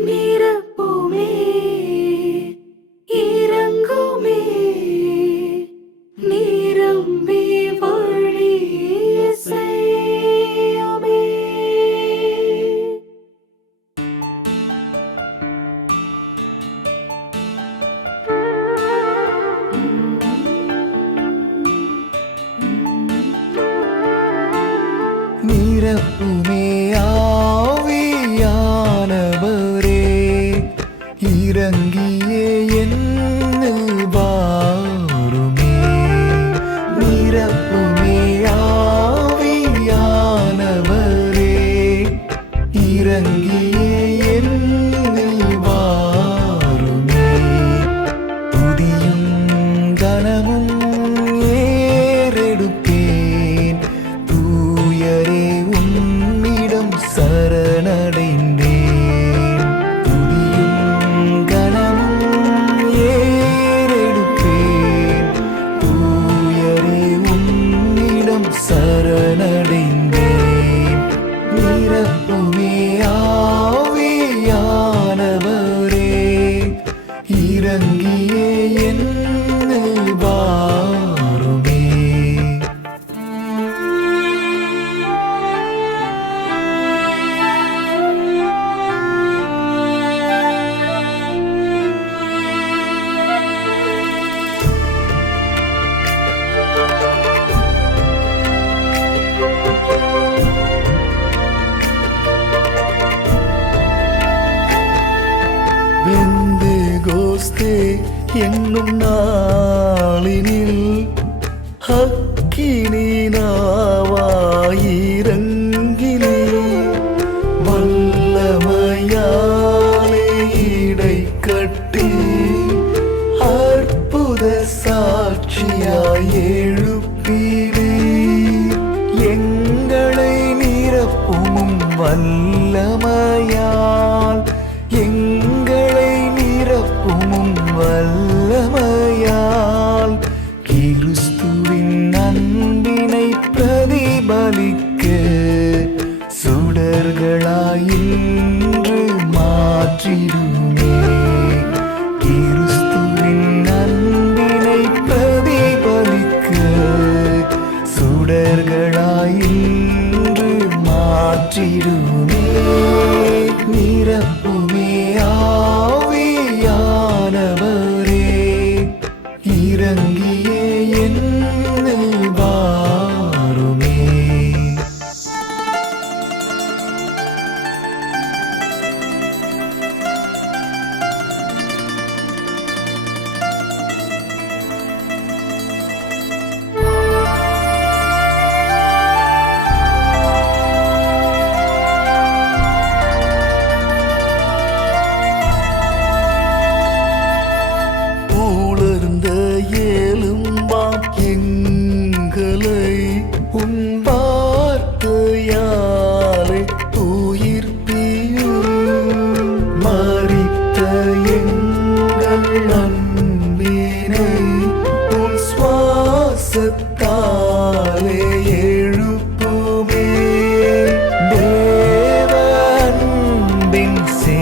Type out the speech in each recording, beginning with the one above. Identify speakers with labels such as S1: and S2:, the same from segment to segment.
S1: நிரப்புமே இறங்குமே நிரம்பி வழிய செய்யுமே
S2: நிரப்புமே ஆவியானவரே இறங்கியே என்னை வா. என்னும் நாளினில் ஹக்கினி நாவாயிரங்கினே வல்லமையாலே இடை கட்டி அற்புத சாட்சியாய் எழுப்பீரே எங்களை நிரப்பும் வல்லமையா que வார்த்தையாலே உயிர்ப்பியும் மறித்த எங்கள் அன்பினை உன் சுவாசத்தாலே எழுப்புமே. தேவன் பின் சே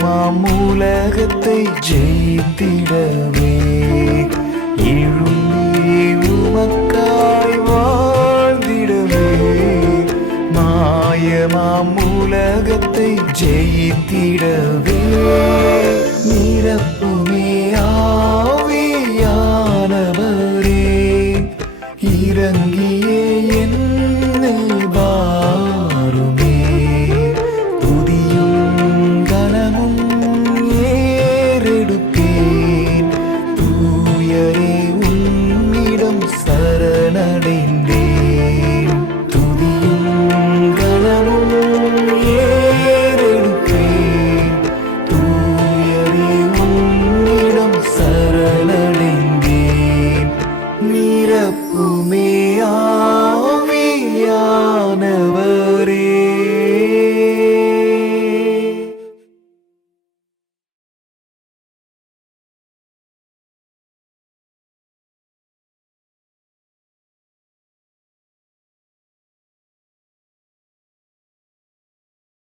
S2: மாம் உலகத்தை ஜெயித்திடவே. எழும்பி உமக்காய் வாழ்ந்திடவே. மாய மாம் உலகத்தை ஜெயித்திடவே. நிரப்புமே